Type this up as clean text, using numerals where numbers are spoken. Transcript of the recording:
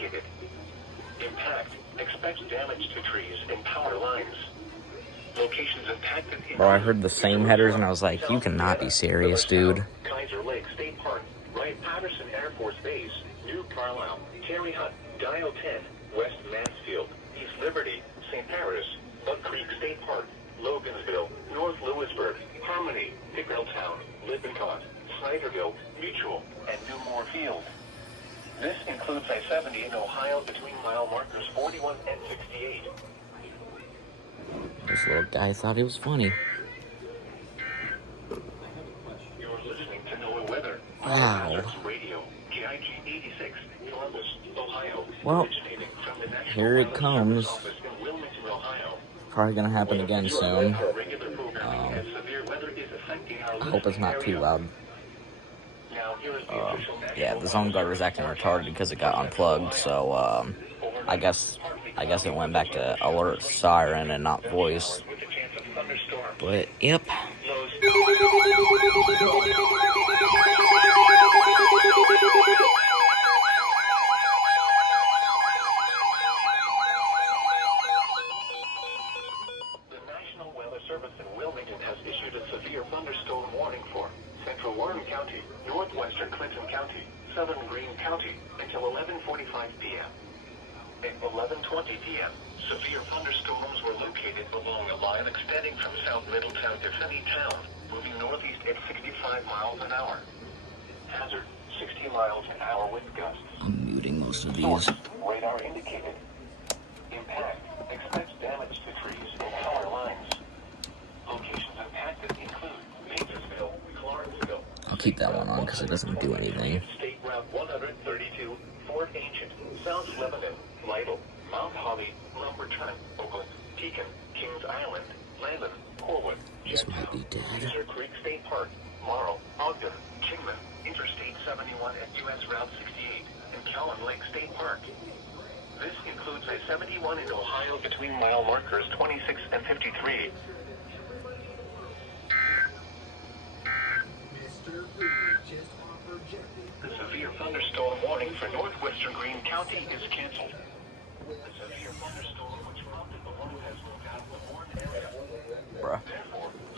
indicated. Impact. Expect damage to trees and power lines. Locations impacted. Bro, I heard the same headers and I was like, you cannot be serious, dude. Kaiser Lake State Park, Wright-Patterson Air Force Base, New Carlisle, Terry Hunt, Dial 10, West Mansfield, East Liberty, St. Paris, Buck Creek State Park, Logansville, North Lewisburg, Harmony, Pickrelltown, Lippincott, Snyderville, Mutual, and Newmore Field. This includes I-70 in Ohio between mile markers 41 and 68. This little guy thought he was funny. You're listening to NOAA Weather. Wow. Radio, KIG 86, Columbus, Ohio. Well, here it comes. Probably gonna happen again soon. I hope it's not too loud. Yeah, the zone guard was acting retarded because it got unplugged, so I guess it went back to alert siren and not voice. But yep. Service in Wilmington has issued a severe thunderstorm warning for Central Warren County, Northwestern Clinton County, Southern Greene County until 11:45 p.m. At 11:20 p.m., severe thunderstorms were located along a line extending from South Middletown to Finneytown, moving northeast at 65 miles an hour. Hazard, 60 miles an hour with gusts. I'm muting most of these. Source, radar indicated. Impact, expects damage to trees and power lines. Locations impacted include Maysville, Clarksville. I'll keep that one on because it doesn't do anything. State Route 132, Fort Ancient, South Lebanon, Lytle, Mount Holly, Lumberton, Oakland, Pekin, Kings Island, Landon, Corwin, This might be dead. User Creek State Park, Marl, Ogden, Kingman, Interstate 71 and US Route 68, and Cowan Lake State Park. This includes I-71 in Ohio between mile markers 26 and 53. The severe thunderstorm warning for northwestern Greene County is canceled.